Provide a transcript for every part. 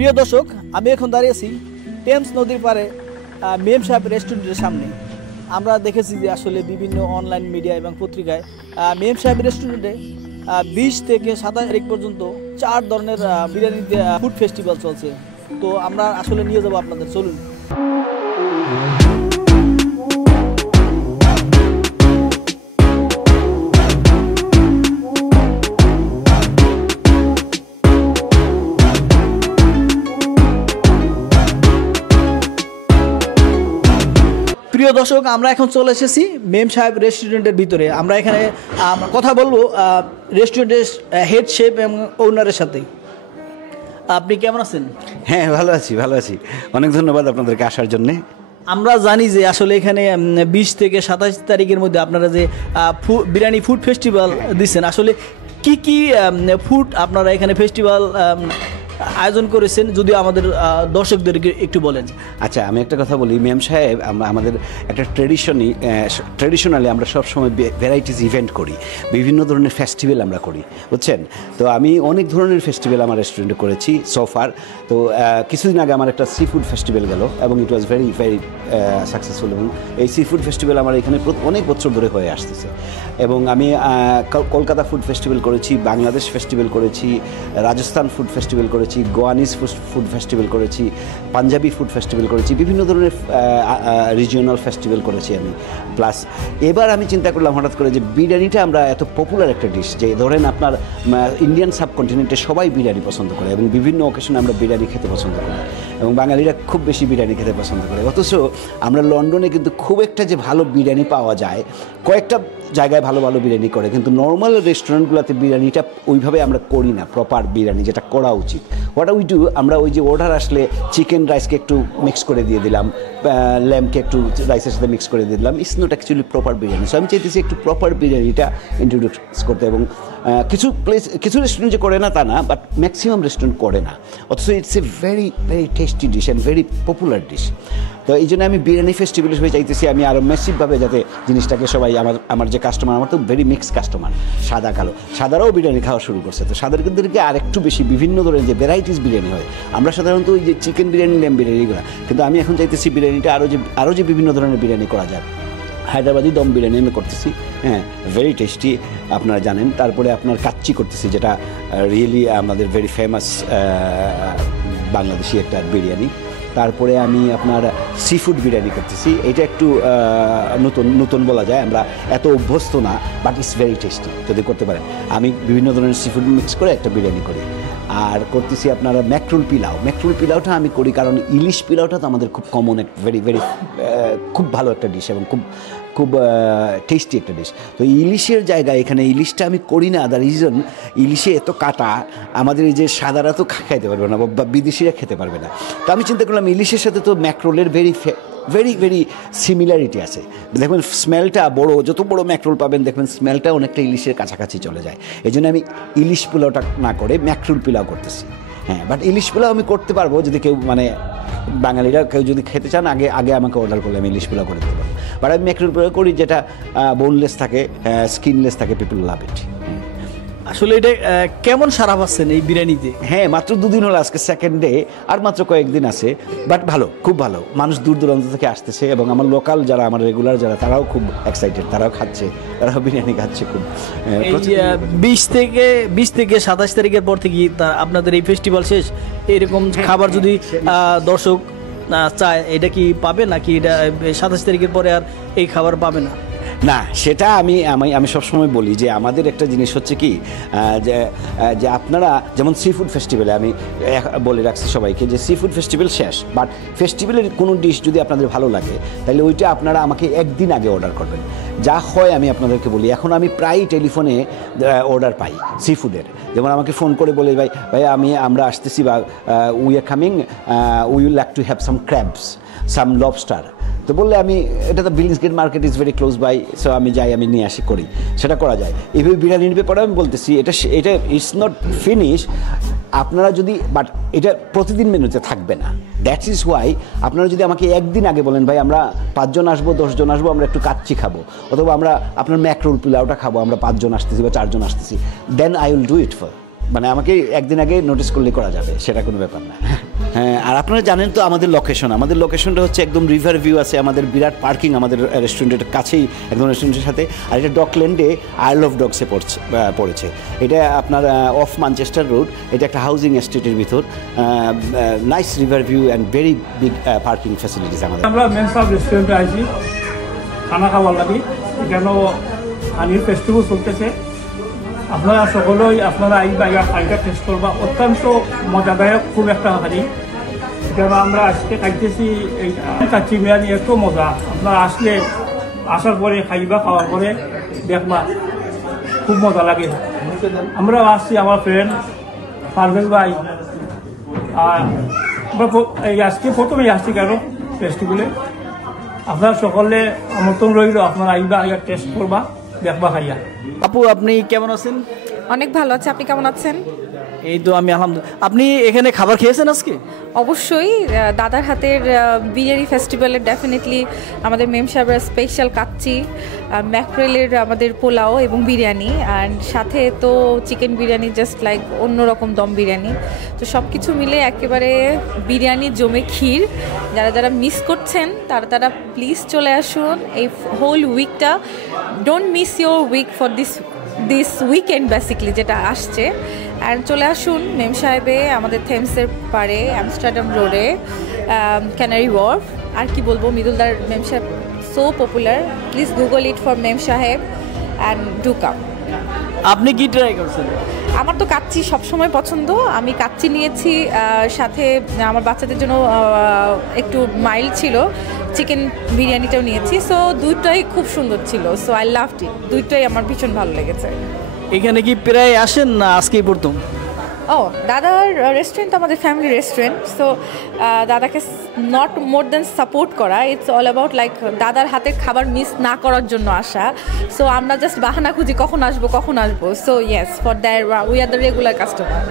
প্রিয় দর্শক, আমি এখন দাঁড়িয়েছি টেমস নদীর পাড়ে মেম সাহেব রেস্টুরেন্টের সামনে। আমরা দেখেছি যে আসলে বিভিন্ন অনলাইন মিডিয়া এবং পত্রিকায় মেম সাহেব রেস্টুরেন্টে 20 থেকে 27 তারিখ পর্যন্ত 4 ধরনের বিরিয়ানি ফুড ফেস্টিভ্যাল চলছে। তো আমরা আসলে নিয়ে যাবো আপনাদের, চলুন। প্রিয় দর্শক, আমরা এখন চলে এসেছি মেম সাহেব রেস্টুরেন্টের ভিতরে। আমরা এখানে কথা বলবো রেস্টুরেন্টের হেড শেফ এবং ওনারের সাথে। আপনি কেমন আছেন? হ্যাঁ, ভালো আছি। অনেক ধন্যবাদ আপনাদেরকে আসার জন্যে। আমরা জানি যে আসলে এখানে 20 থেকে 27 তারিখের মধ্যে আপনারা যে বিরিয়ানি ফুড ফেস্টিভ্যাল দিচ্ছেন, আসলে কি কি ফুড আপনারা এখানে ফেস্টিভ্যাল আয়োজন করেছেন, যদি আমাদের দর্শকদেরকে একটু বলেন। আচ্ছা, আমি একটা কথা বলি। মেম সাহেব আমাদের একটা ট্রেডিশনালি আমরা সবসময় ভ্যারাইটিস ইভেন্ট করি, বিভিন্ন ধরনের ফেস্টিভ্যাল আমরা করি, বুঝছেন? তো আমি অনেক ধরনের ফেস্টিভ্যাল আমার রেস্টুরেন্টে করেছি সোফার। তো কিছুদিন আগে আমার একটা সি ফুড ফেস্টিভ্যাল গেল এবং ইট ওয়াজ ভেরি ভেরি সাকসেসফুল। এবং এই সি ফুড ফেস্টিভ্যাল আমার এখানে অনেক বছর ধরে হয়ে আসতেছে। এবং আমি কলকাতা ফুড ফেস্টিভ্যাল করেছি, বাংলাদেশ ফেস্টিভ্যাল করেছি, রাজস্থান ফুড ফেস্টিভ্যাল করেছি, গোয়ানিজ ফুড ফেস্টিভ্যাল করেছি, পাঞ্জাবি ফুড ফেস্টিভ্যাল করেছি, বিভিন্ন ধরনের রিজিওনাল ফেস্টিভ্যাল করেছি আমি। প্লাস এবার আমি চিন্তা করলাম হঠাৎ করে যে বিরিয়ানিটা আমরা এত পপুলার একটা ডিশ, যে ধরেন আপনার ইন্ডিয়ান সাবকন্টিনেন্টে সবাই বিরিয়ানি পছন্দ করে এবং বিভিন্ন অকেশনে আমরা বিরিয়ানি খেতে পছন্দ করি এবং বাঙালিরা খুব বেশি বিরিয়ানি খেতে পছন্দ করে। অথচ আমরা লন্ডনে কিন্তু খুব একটা যে ভালো বিরিয়ানি পাওয়া যায়, কয়েকটা জায়গায় ভালো ভালো বিরিয়ানি করে, কিন্তু নর্মাল রেস্টুরেন্টগুলোতে বিরিয়ানিটা ওইভাবে আমরা করি না, প্রপার বিরিয়ানি যেটা করা উচিত। হোয়াট উই ডু, আমরা ওই যে অর্ডার আসলে চিকেন রাইসকে একটু মিক্স করে দিয়ে দিলাম, ল্যাম্পকে একটু রাইসের সাথে মিক্স করে দিয়ে দিলাম। It's not actually proper biryani. So আমি চাইতেছি একটু প্রপার বিরিয়ানিটা ইন্ট্রোডিউস করতে। এবং কিছু রেস্টুরেন্ট যে করে না তা না, বাট ম্যাক্সিমাম রেস্টুরেন্ট করে না। অথচ it's a very very tasty dish and very popular dish. তো এই জন্য আমি বিরিয়ানি ফেস্টিভ্যাল হিসেবে চাইতেছি আমি আরও ম্যাসিভভাবে যাতে জিনিসটাকে সবাই আমার যে কাস্টমার, আমার তো ভেরি মিক্স কাস্টমার, সাদা কালো, সাদারাও বিরিয়ানি খাওয়া শুরু করছে। তো সাদারদেরকে আর একটু বেশি বিভিন্ন ধরনের যে ভ্যারাইটিস বিরিয়ানি হয়, আমরা সাধারণত ওই যে চিকেন বিরিয়ানি, ল্যাম্প বিরিয়ানিগুলো, কিন্তু আমি এখন চাইতেছি বিরিয়ানিটা আরও যে বিভিন্ন ধরনের বিরিয়ানি করা যায়। হায়দ্রাবাদি দম বিরিয়ানি আমি করতেছি, হ্যাঁ, ভেরি টেস্টি, আপনারা জানেন। তারপরে আপনার কাচ্চি করতেছি, যেটা রিয়েলি আমাদের ভেরি ফেমাস বাংলাদেশি একটা বিরিয়ানি। তারপরে আমি আপনার সি ফুড বিরিয়ানি করতেছি, এটা একটু নতুন বলা যায়, আমরা এত অভ্যস্ত না, বাট ইটস ভেরি টেস্টি যদি করতে পারেন। আমি বিভিন্ন ধরনের সি ফুড মিক্স করে একটা বিরিয়ানি করি। আর করতেছি আপনার ম্যাকরুল পিলাওটা আমি করি, কারণ ইলিশ পিলাওটা তো আমাদের খুব কমন, ভেরি ভেরি খুব ভালো একটা ডিশ এবং খুব টেস্টি একটা ডিশ। তো ইলিশের জায়গায় এখানে ইলিশটা আমি করি না। দ্য রিজন, ইলিশে এত কাটা, আমাদের এই যে সাদারা তো খাইতে পারবে না বা বিদেশিরা খেতে পারবে না। তো আমি চিন্তা করলাম ইলিশের সাথে তো ম্যাকরোলের ভেরি ভেরি সিমিলারিটি আছে। দেখবেন স্মেলটা বড়, যত বড় ম্যাকরোল পাবেন দেখবেন স্মেলটা অনেকটা ইলিশের কাছাকাছি চলে যায়। এই জন্য আমি ইলিশ পোলাওটা না করে ম্যাকরোল পোলাও করতেছি। হ্যাঁ, বাট ইলিশ পোলাও আমি করতে পারবো যদি কেউ বাঙালিরা কেউ যদি খেতে চান, আগে আমাকে অর্ডার করলে আমি ইলিশ পোলাও করে দিতে পারবো। বাট আমি ম্যাকরোল পোলাও করি যেটা বোনলেস থাকে, স্কিনলেস থাকে, পিপল লাভ ইট। আসলে এটা কেমন সারা পাচ্ছেন এই বিরিয়ানিতে? হ্যাঁ, মাত্র 2 দিন হলো, আজকে সেকেন্ড ডে, আর মাত্র কয়েকদিন আছে, বাট ভালো, খুব ভালো। মানুষ দূর দূরান্ত থেকে আসতেছে এবং আমার লোকাল যারা, আমার রেগুলার যারা, তারাও খুব এক্সাইটেড, তারাও খাচ্ছে, তারাও বিরিয়ানি খাচ্ছে খুব। 20 থেকে 27 তারিখের পর থেকে আপনাদের এই ফেস্টিভ্যাল শেষ, এরকম খাবার যদি দর্শক চায়, এটা কি পাবে নাকি এটা 27 তারিখের পরে আর এই খাবার পাবে না? না, সেটা আমি সবসময় বলি যে আমাদের একটা জিনিস হচ্ছে কি, যে আপনারা যেমন সি ফুড ফেস্টিভ্যালে আমি বলে রাখছি সবাইকে যে সি ফুড ফেস্টিভ্যাল শেষ, বাট ফেস্টিভ্যালের কোনো ডিশ যদি আপনাদের ভালো লাগে তাহলে ওইটা আপনারা আমাকে একদিন আগে অর্ডার করবেন। যা হয় আমি আপনাদেরকে বলি, এখন আমি প্রায় টেলিফোনে অর্ডার পাই সি ফুডের। যেমন আমাকে ফোন করে বলে, ভাই আমরা আসতেছি, বা we are coming, we will like to have some crabs, some lobster. তো বললে আমি, এটা তো Billingsgate market is very close by, so আমি যাই, আমি নিয়ে আসি, করি, সেটা করা যায়। এইভাবে বিরিয়ানির ব্যাপারে আমি বলতেছি, এটা ইটস নট ফিনিশ। আপনারা যদি, বাট এটা প্রতিদিন মেনুতে থাকবে না। দ্যাটস ইজ ওয়াই আপনারা যদি আমাকে একদিন আগে বলেন, ভাই আমরা 5 জন আসবো, 10 জন আসবো, আমরা একটু কাচ্চি খাবো, অথবা আমরা আপনার ম্যাকরোল পোলাওটা খাবো, আমরা 5 জন আসতেছি বা 4 জন আসতেছি, then I will do it for মানে আমাকে একদিন আগে নোটিস করলে করা যাবে, সেটা কোনো ব্যাপার না। হ্যাঁ, আর আপনারা জানেন তো আমাদের লোকেশনটা হচ্ছে একদম রিভার ভিউ আছে, আমাদের বিরাট পার্কিং আমাদের রেস্টুরেন্টের কাছেই, একদম রেস্টুরেন্টের সাথে। আর এটা ডকল্যান্ডে আইল অফ ডগসে পড়েছে। এটা আপনার অফ ম্যানচেস্টার রোড, এটা একটা হাউজিং এস্টেটের ভিতর। Nice river view and very big parking facilities আমাদের। আমরা মেম সাহেব রেস্টুরেন্টে আইছি খানা খাওয়ার লাগি, এখানেও হানির ফেস্টিভ্যাল চলতেছে। আপনারা সকলেই আপনারা আইবা, হানিটা টেস্ট করবা, অত্যন্ত মজাদায়ক খুব একটা হানি। এখানে আমরা আজকে খাইতেছি এই কাচ্চি বিরিয়ানি, এত মজা। আপনারা আসলে আসার পরে খাইবা, খাওয়ার পরে দেখবা খুব মজা লাগে। আমরা আসছি আমার ফ্রেন্ড পারভেজ ভাই, আর এই আজকে প্রথমেই আসছি কেন ফেস্টিভ্যালে। আপনারা সকলে আমন্ত্রণ রইল, আপনারা আইবা, টেস্ট করবা, দেখবা খাইয়া। আপু আপনি কেমন আছেন? অনেক ভালো আছে, আপনি কেমন আছেন? এই তো আমি আলহামদুলিল্লাহ। আপনি এখানে খাবার খেয়েছেন আজকে? অবশ্যই, দাদার হাতের বিরিয়ানি ফেস্টিভ্যালের ডেফিনেটলি আমাদের মেম সাহেবের স্পেশাল কাচ্চি, ম্যাকরেলের আমাদের পোলাও এবং বিরিয়ানি, আর সাথে তো চিকেন বিরিয়ানি, জাস্ট লাইক অন্যরকম দম বিরিয়ানি। তো সব কিছু মিলে একেবারে বিরিয়ানি জমে ক্ষীর। যারা যারা মিস করছেন তারা প্লিজ চলে আসুন এই হোল উইকটা। Don't miss your week for this weekend basically যেটা আসছে। অ্যান্ড চলে আসুন মেম সাহেবে, আমাদের থেমসের পাড়ে, আমস্টারডাম রোডে, ক্যানারি ওয়ার্ফ। আর কি বলবো, মৃদুলদার Mem Saheb so popular. Please Google it for Mem Saheb and do কাম। আপনি কি ট্রাই করছেন? আমার তো কাচ্চি সবসময় পছন্দ। আমি কাচ্চি নিয়েছি, সাথে আমার বাচ্চাদের জন্য একটু মাইল্ড ছিল, চিকেন বিরিয়ানিটাও নিয়েছি। সো দুইটাই খুব সুন্দর ছিল। সো আই লাভড ইট, দুইটাই আমার ভীষণ ভালো লেগেছে। এখানে কি প্রায় আসেন না আজকেই প্রথম? ও, দাদার রেস্টুরেন্ট আমাদের ফ্যামিলি রেস্টুরেন্ট। সো দাদাকে নট মোর দেন সাপোর্ট করা, ইটস অল অ্যাবাউট লাইক দাদার হাতের খাবার মিস না করার জন্য আসা। সো আমরা জাস্ট বাহানা খুঁজি কখন আসবো। So yes, for that we are the regular customer.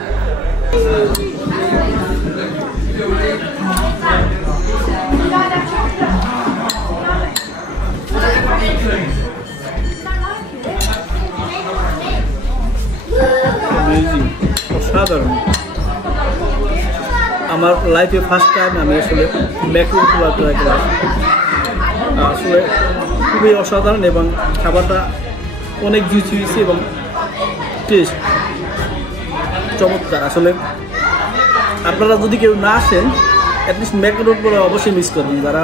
অসাধারণ। আমার লাইফে ফার্স্ট টাইম আমি আসলে ম্যাকরোল পোলাও ট্রাই করলাম। আসলে খুবই অসাধারণ এবং খাবারটা অনেক জুচি হয়েছে এবং টেস্ট চমৎকার। আসলে আপনারা যদি কেউ না আসেন, অ্যাটলিস্ট ম্যাকরোল পোলাও অবশ্যই মিস করবেন। যারা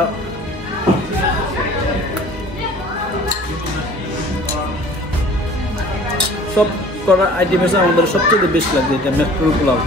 সব করা আইটেম আছে, আমাদের সবচেয়ে বেস্ট লাগছে এটা ম্যাকরোল পোলাও।